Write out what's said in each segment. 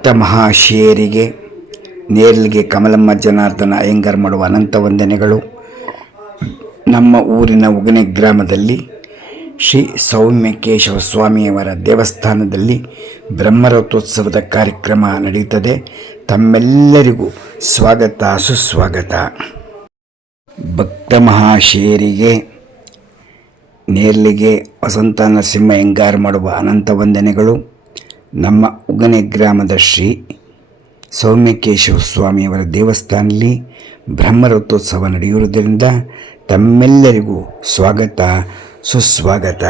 ಭಕ್ತ ಮಹಾಶಿಯರಿಗೆ, ನೇರ್ಲಿಗೆ ಕಮಲಮ್ಮ ಜನಾರ್ದನ ಅಯ್ಯಂಗಾರ್ ಮಾಡುವ ಅನಂತ ವಂದನೆಗಳು. ನಮ್ಮ ಊರಿನ ಉಗನೆ ಗ್ರಾಮದಲ್ಲಿ ಶ್ರೀ ಸೌಮ್ಯ ಕೇಶವ ಸ್ವಾಮಿಯವರ ದೇವಸ್ಥಾನದಲ್ಲಿ ಬ್ರಹ್ಮರಥೋತ್ಸವದ ಕಾರ್ಯಕ್ರಮ ನಡೆಯುತ್ತದೆ. ತಮ್ಮೆಲ್ಲರಿಗೂ ಸ್ವಾಗತ, ಸುಸ್ವಾಗತ. ಭಕ್ತ ಮಹಾಶಯರಿಗೆ, ನೇರ್ಲಿಗೆ ವಸಂತ ನರಸಿಂಹ ಹೆಂಗಾರ್ ಮಾಡುವ ಅನಂತ ವಂದನೆಗಳು. ನಮ್ಮ ಉಗನೆ ಗ್ರಾಮದ ಶ್ರೀ ಸೌಮ್ಯಕೇಶವ ಸ್ವಾಮಿಯವರ ದೇವಸ್ಥಾನದಲ್ಲಿ ಬ್ರಹ್ಮರಥೋತ್ಸವ ನಡೆಯುವುದರಿಂದ ತಮ್ಮೆಲ್ಲರಿಗೂ ಸ್ವಾಗತ ಸುಸ್ವಾಗತ.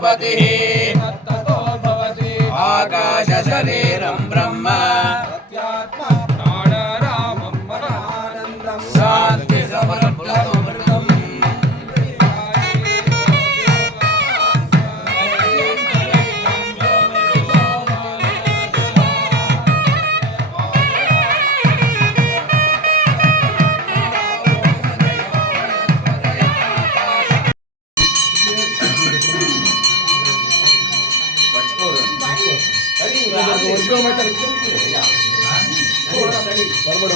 भवति आकाशशरीरं ಕಿಲೋಮೀಟರ್ ಹೊರಬಡ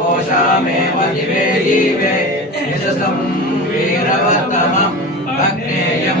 कोशामेव दिवे दीवे यशसं वीरवत्तमम् अग्नेयं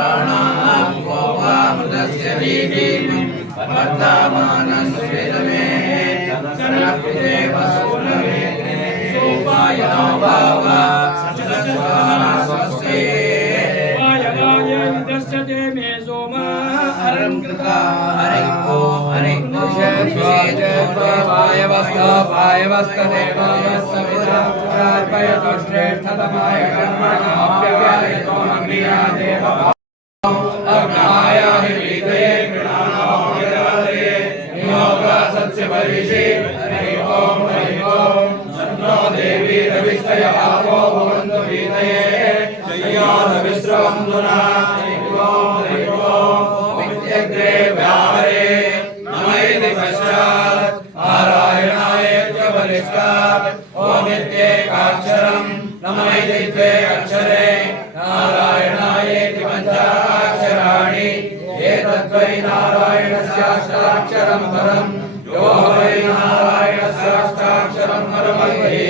पायवस्तदेवायस्तदेवायस्तविधार्पयतु श्रेष्ठतमाय कर्मणाप्यव्यायतो मग्निया देव एतद्वै नारायणस्याष्टाक्षरम् परम् यो वै नारायणस्याष्टाक्षरम् परमर्वहि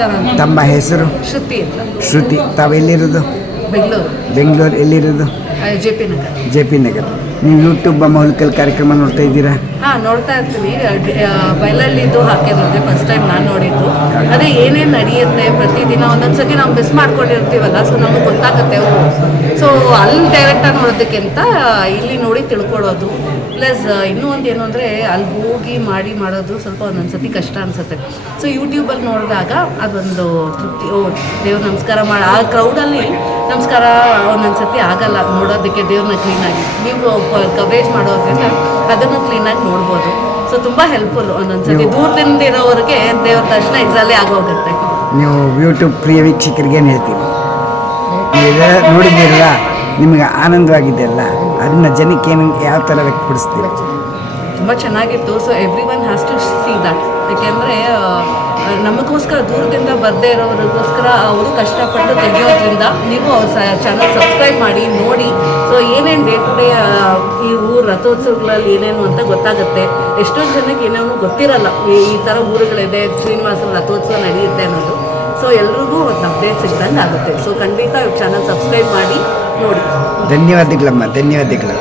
ನಮಸ್ಕಾರ ತಮ್ಮ ಹೆಸರು? ಶ್ರುತಿ ಅಂತ. ಶ್ರುತಿ ತಾವೆಲ್ಲಿರೋದು? ಬೆಂಗಳೂರು. ಬೆಂಗಳೂರು ಎಲ್ಲಿರೋದು? J P Nagar. J P Nagar. ನೀವು ಯೂಟ್ಯೂಬ್ ಮೌಲಿಕಲ್ ಹುಲ್ಕಲ್ ಕಾರ್ಯಕ್ರಮ ನೋಡ್ತಾ ಇದ್ದೀರಾ? ಹಾಂ ನೋಡ್ತಾ ಇರ್ತೀವಿ. ಬೈಲಲ್ಲಿದ್ದು ಹಾಕಿರೋದೆ ಫಸ್ಟ್ ಟೈಮ್ ನಾನು ನೋಡಿದ್ದು. ಅದೇ ಏನೇನು ನಡೆಯುತ್ತೆ ಪ್ರತಿದಿನ? ಒಂದೊಂದ್ಸತಿ ನಾವು ಮಿಸ್ ಮಾಡ್ಕೊಂಡಿರ್ತೀವಲ್ಲ ಸೊ ನಮಗೆ ಗೊತ್ತಾಗುತ್ತೆ. ಸೊ ಅಲ್ಲಿ ಡೈರೆಕ್ಟಾಗಿ ನೋಡೋದಕ್ಕಿಂತ ಇಲ್ಲಿ ನೋಡಿ ತಿಳ್ಕೊಳ್ಳೋದು. ಪ್ಲಸ್ ಇನ್ನೂ ಒಂದು ಏನು ಅಂದರೆ ಅಲ್ಲಿ ಹೋಗಿ ಮಾಡಿ ಮಾಡೋದು ಸ್ವಲ್ಪ ಒಂದೊಂದು ಸತಿ ಕಷ್ಟ ಅನಿಸುತ್ತೆ. ಸೊ ಯೂಟ್ಯೂಬಲ್ಲಿ ನೋಡಿದಾಗ ಅದೊಂದು ತೃಪ್ತಿ. ಓ ದೇವ್ರ ನಮಸ್ಕಾರ ಮಾಡಿ ಆ ಕ್ರೌಡಲ್ಲಿ ನಮಸ್ಕಾರ ಒಂದೊಂದು ಸತಿ ಆಗಲ್ಲ. ನೋಡೋದಕ್ಕೆ ದೇವ್ರನ್ನ ಕ್ಲೀನಾಗಿ ನೀವು ಕವರೇಜ್ ಮಾಡೋದ್ರಿಂದ ಅದನ್ನು ಕ್ಲೀನಾಗಿ ನೋಡ್ಬೋದು. ಸೊ ತುಂಬ ಹೆಲ್ಪ್ಫುಲ್ ಒಂದೊಂದ್ಸತಿ. ದೂರದಿಂದ ಇರೋರಿಗೆ ದೇವ್ರ ದರ್ಶನ ಇದರಲ್ಲೇ ಆಗೋಗುತ್ತೆ. ನೀವು ಯೂಟ್ಯೂಬ್ ಪ್ರಿಯ ವೀಕ್ಷಕರಿಗೆ ಏನು ಹೇಳ್ತೀರಿ? ನೀವೆಲ್ಲ ನೋಡಿದ್ದೀರಲ್ಲ? ನಿಮಗೆ ಆನಂದವಾಗಿದೆಯಲ್ಲ? ಅದನ್ನ ಜನಕ್ಕೆ ಏನು ಯಾವ ಥರ ವ್ಯಕ್ತಪಡಿಸ್ತೀವಿ ತುಂಬ ಚೆನ್ನಾಗಿತ್ತು. So everyone has to see that ಯಾಕೆಂದರೆ ನಮಗೋಸ್ಕರ ದೂರದಿಂದ ಬರದೇ ಇರೋರಿಗೋಸ್ಕರ ಅವರು ಕಷ್ಟಪಟ್ಟು ತೆಗೆಯೋದ್ರಿಂದ ನೀವು ಚಾನಲ್ ಸಬ್ಸ್ಕ್ರೈಬ್ ಮಾಡಿ, ನೋಡಿ. ಸೊ ಏನೇನು ಡೇ ಟು ಡೇ ಈ ಊರು ರಥೋತ್ಸವಗಳಲ್ಲಿ ಏನೇನು ಅಂತ ಗೊತ್ತಾಗುತ್ತೆ. ಎಷ್ಟೊಂದು ಜನಕ್ಕೆ ಏನೇನು ಗೊತ್ತಿರಲ್ಲ. ಈ ಥರ ಊರುಗಳಿದೆ ಶ್ರೀನಿವಾಸನ ರಥೋತ್ಸವ ನಡೆಯುತ್ತೆ ಅನ್ನೋದು. ಸೊ ಎಲ್ರಿಗೂ ಒಂದು ಅಪ್ಡೇಟ್ ಸಿಗ್ದಂಗೆ ಆಗುತ್ತೆ ಸೊ ಖಂಡಿತ ಚಾನಲ್ ಸಬ್ಸ್ಕ್ರೈಬ್ ಮಾಡಿ. ಧನ್ಯವಾದಗಳಮ್ಮ ಧನ್ಯವಾದಗಳು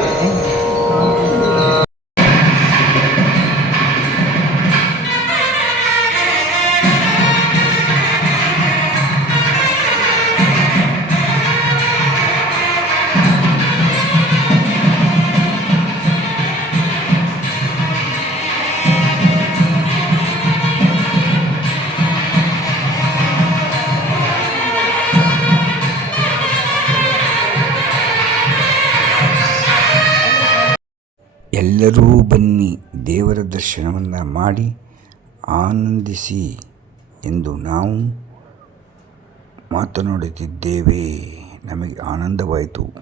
ಎಲ್ಲರೂ ಬನ್ನಿ ದೇವರ ದರ್ಶನವನ್ನು ಮಾಡಿ ಆನಂದಿಸಿ ಎಂದು ನಾವು ಮಾತನಾಡುತ್ತಿದ್ದೇವೆ. ನಮಗೆ ಆನಂದವಾಯಿತು.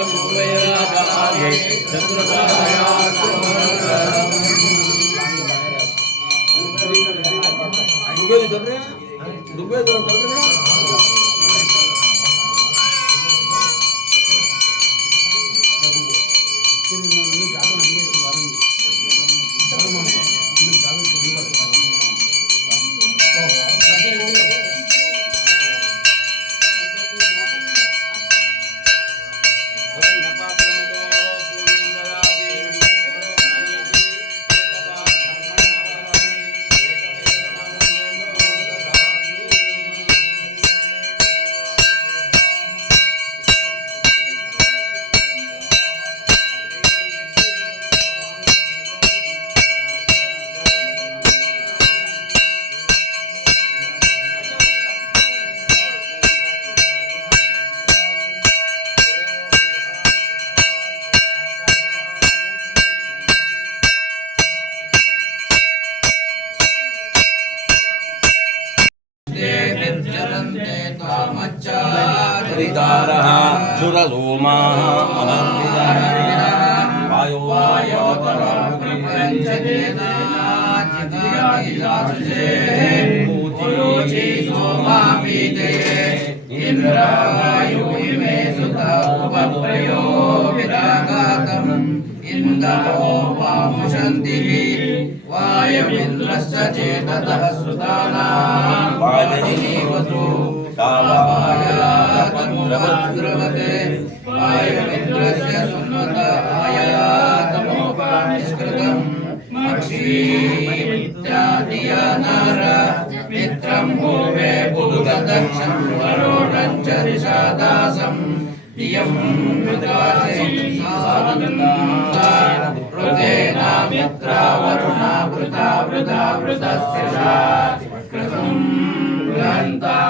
சொல்றேன் சொல்றேன் हरितारः सुरसोमाः वायो वायो सोमापीते इन्द्रायु इमे सुत उपप्रयो विरागातम् इन्दवो वामुशन्तिः वायमिन्द्रश्च चेततः सुतानां वाजनिवसो మిత్రం భూమే భూతదక్షం వరుణం చరిషాదాసం ప్రియం హృదయనా మిత్ర వరుణ వృత వృత వృతస్య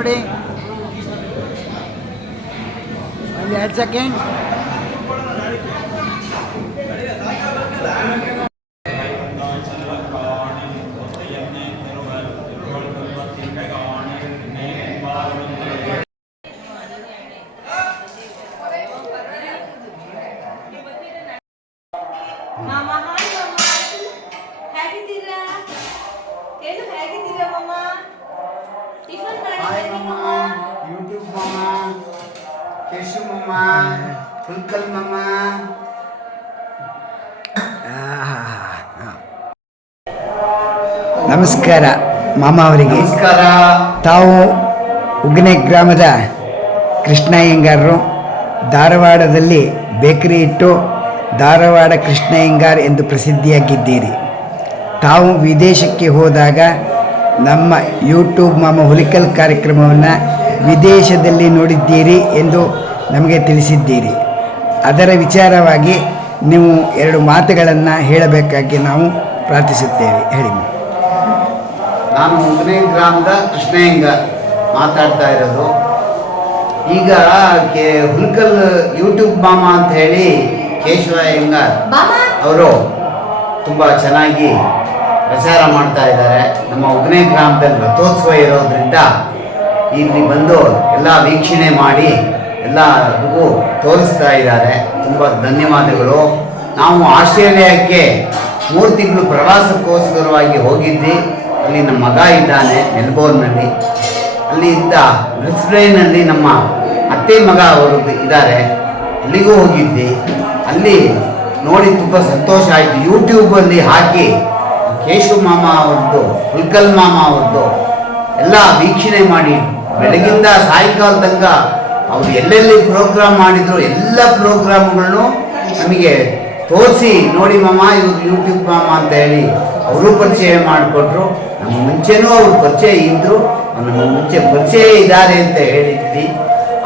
ನೋಡಿ ನಮಸ್ಕಾರ. ಮಾಮ ಅವರಿಗೆ. ನಮಸ್ಕಾರ. ತಾವು ಉಗ್ನೆ ಗ್ರಾಮದ ಕೃಷ್ಣಯ್ಯಂಗಾರರು. ಧಾರವಾಡದಲ್ಲಿ ಬೇಕರಿ ಇಟ್ಟು ಧಾರವಾಡ ಕೃಷ್ಣಯ್ಯಂಗಾರ್ ಎಂದು ಪ್ರಸಿದ್ಧಿಯಾಗಿದ್ದೀರಿ. ತಾವು ವಿದೇಶಕ್ಕೆ ಹೋದಾಗ ನಮ್ಮ ಯೂಟ್ಯೂಬ್ ಮಾಮ ಹುಲಿಕಲ್ ಕಾರ್ಯಕ್ರಮವನ್ನು ವಿದೇಶದಲ್ಲಿ ನೋಡಿದ್ದೀರಿ ಎಂದು ನಮಗೆ ತಿಳಿಸಿದ್ದೀರಿ. ಅದರ ವಿಚಾರವಾಗಿ ನೀವು ಎರಡು ಮಾತುಗಳನ್ನು ಹೇಳಬೇಕಾಗಿ ನಾವು ಪ್ರಾರ್ಥಿಸುತ್ತೇವೆ. ಹೇಳಿ ನಾನು ಮುಗನೆ ಗ್ರಾಮದ ಕೃಷ್ಣಯ್ಯಂಗ ಮಾತಾಡ್ತಾ ಇರೋದು. ಈಗ ಕೆ ಹುಲ್ಕಲ್ ಯೂಟ್ಯೂಬ್ ಮಾಮ ಅಂತ ಹೇಳಿ ಕೇಶವಯ್ಯಂಗ ಮಾಮ? ಅವರು ತುಂಬ ಚೆನ್ನಾಗಿ ಪ್ರಚಾರ ಮಾಡ್ತಾ ಇದ್ದಾರೆ. ನಮ್ಮ ಉಗ್ನೇ ಗ್ರಾಮದಲ್ಲಿ ರಥೋತ್ಸವ ಇರೋದ್ರಿಂದ ಇಲ್ಲಿ ಬಂದು ಎಲ್ಲ ವೀಕ್ಷಣೆ ಮಾಡಿ ಎಲ್ಲರಿಗೂ ತೋರಿಸ್ತಾ ಇದ್ದಾರೆ. ತುಂಬ ಧನ್ಯವಾದಗಳು. ನಾವು ಆಸ್ಟ್ರೇಲಿಯಾಕ್ಕೆ ಮೂರು ತಿಂಗಳು ಪ್ರವಾಸಕ್ಕೋಸ್ಕರವಾಗಿ ಹೋಗಿದ್ವಿ. ಅಲ್ಲಿ ನಮ್ಮ ಮಗ ಇದ್ದಾನೆ ಮೆಲ್ಬೋರ್ನಲ್ಲಿ ಅಲ್ಲಿಂದ ಬ್ರಿಸ್ಬೇನಲ್ಲಿ ನಮ್ಮ ಅತ್ತೆ ಮಗ ಅವರು ಇದ್ದಾರೆ. ಅಲ್ಲಿಗೂ ಹೋಗಿದ್ದೆ. ಅಲ್ಲಿ ನೋಡಿ ತುಂಬ ಸಂತೋಷ ಆಯಿತು. ಯೂಟ್ಯೂಬಲ್ಲಿ ಹಾಕಿ ಕೇಶು ಮಾಮ ಅವ್ರದ್ದು ಹುಲ್ಕಲ್ ಮಾಮ ಅವ್ರದ್ದು ಎಲ್ಲ ವೀಕ್ಷಣೆ ಮಾಡಿ. ಬೆಳಗಿಂದ ಸಾಯಂಕಾಲ ತನಕ ಅವರು ಎಲ್ಲೆಲ್ಲಿ ಪ್ರೋಗ್ರಾಮ್ ಮಾಡಿದ್ರು, ಎಲ್ಲ ಪ್ರೋಗ್ರಾಮ್ಗಳನ್ನು ನಮಗೆ ತೋರಿಸಿ, ನೋಡಿ ಮಾಮ, ಇವ್ರು ಯೂಟ್ಯೂಬ್ ಮಾಮ ಅಂತ ಹೇಳಿ ಅವರು ಪರಿಚಯ ಮಾಡಿಕೊಟ್ರು. ನಮ್ಮ ಮುಂಚೆನೂ ಅವ್ರ ಪರಿಚಯ ಇದ್ದರು ನಮ್ಮ ಮುಂಚೆ ಪರಿಚಯ ಇದ್ದಾರೆ ಅಂತ ಹೇಳಿದ್ವಿ.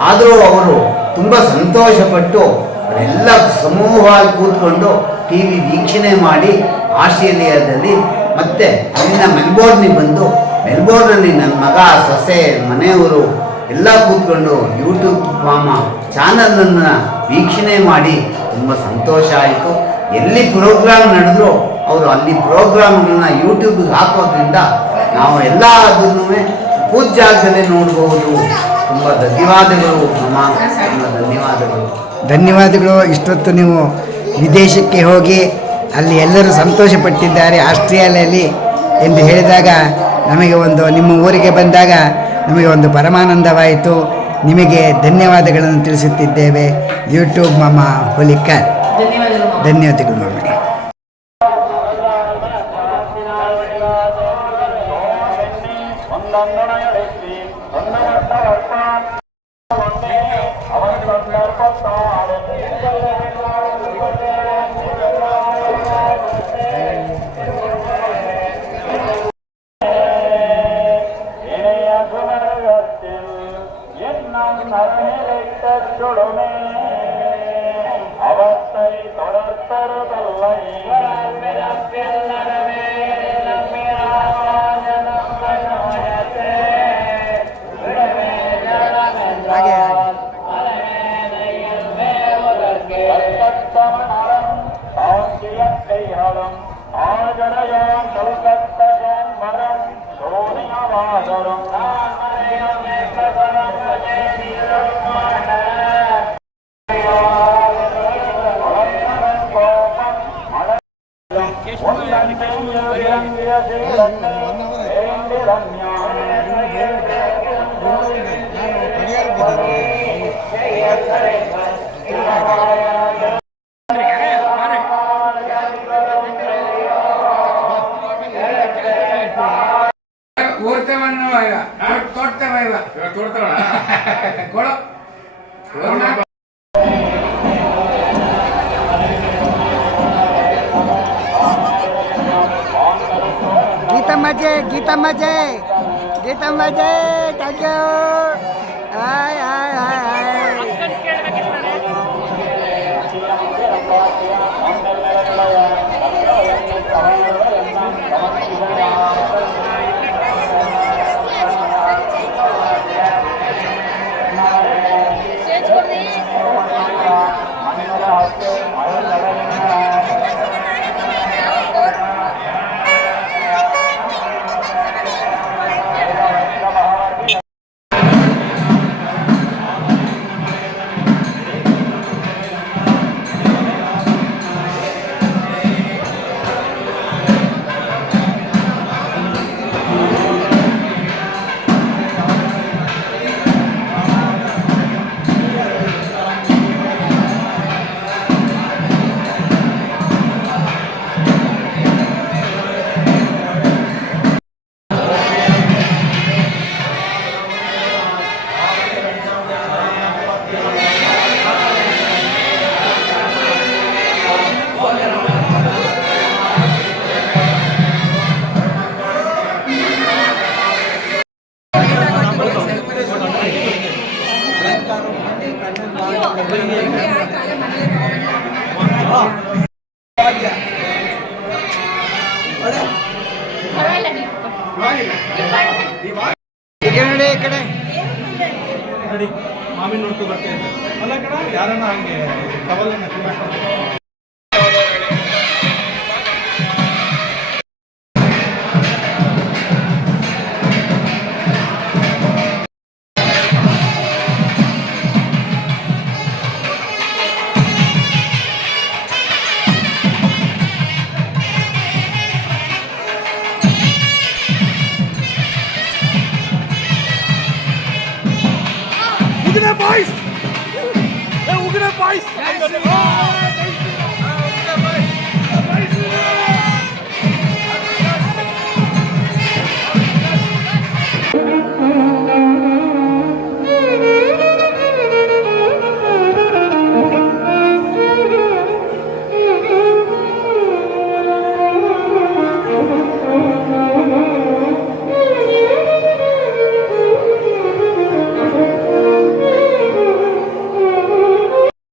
ಆದರೂ ಅವರು ತುಂಬ ಸಂತೋಷಪಟ್ಟು ಅವರೆಲ್ಲ ಸಮೂಹವಾಗಿ ಕೂತ್ಕೊಂಡು ಟಿ ವಿ ವೀಕ್ಷಣೆ ಮಾಡಿ ಆಸ್ಟ್ರೇಲಿಯಾದಲ್ಲಿ ಮತ್ತೆ ಅಲ್ಲಿನ ಮೆಲ್ಬೋರ್ನಿಗೆ ಬಂದು ಮೆಲ್ಬೋರ್ನಲ್ಲಿ ನನ್ನ ಮಗ, ಸೊಸೆ, ಮನೆಯವರು ಎಲ್ಲ ಕೂತ್ಕೊಂಡು ಯೂಟ್ಯೂಬ್ ಮಾಮ ಚಾನಲನ್ನು ವೀಕ್ಷಣೆ ಮಾಡಿ ತುಂಬ ಸಂತೋಷ ಆಯಿತು. ಎಲ್ಲಿ ಪ್ರೋಗ್ರಾಮ್ ನಡೆದ್ರು ಅವರು ಅಲ್ಲಿ ಪ್ರೋಗ್ರಾಮ್ಗಳನ್ನ ಯೂಟ್ಯೂಬ್ಗೆ ಹಾಕೋದ್ರಿಂದ ನಾವು ಎಲ್ಲ ಅದನ್ನು ಪೂಜ್ಯಾಗದಲ್ಲೇ ನೋಡಬಹುದು ತುಂಬ ಧನ್ಯವಾದಗಳು ನಮ್ಮ ತುಂಬ ಧನ್ಯವಾದಗಳು. ಧನ್ಯವಾದಗಳು. ಇಷ್ಟೊತ್ತು ನೀವು ವಿದೇಶಕ್ಕೆ ಹೋಗಿ ಅಲ್ಲಿ ಎಲ್ಲರೂ ಸಂತೋಷಪಟ್ಟಿದ್ದಾರೆ ಆಸ್ಟ್ರೇಲಿಯಲ್ಲಿ ಎಂದು ಹೇಳಿದಾಗ ನಮಗೆ ಒಂದು ನಿಮ್ಮ ಊರಿಗೆ ಬಂದಾಗ ನಮಗೆ ಒಂದು ಪರಮಾನಂದವಾಯಿತು. ನಿಮಗೆ ಧನ್ಯವಾದಗಳನ್ನು ತಿಳಿಸುತ್ತಿದ್ದೇವೆ. ಯೂಟ್ಯೂಬ್ ಮಾಮ ಹುಲಿಕರ್. ಧನ್ಯವಾದಗಳು சோதயம் சௌகத்தகன் மரன் தனியார் 啊！We're gonna buy. We're gonna buy.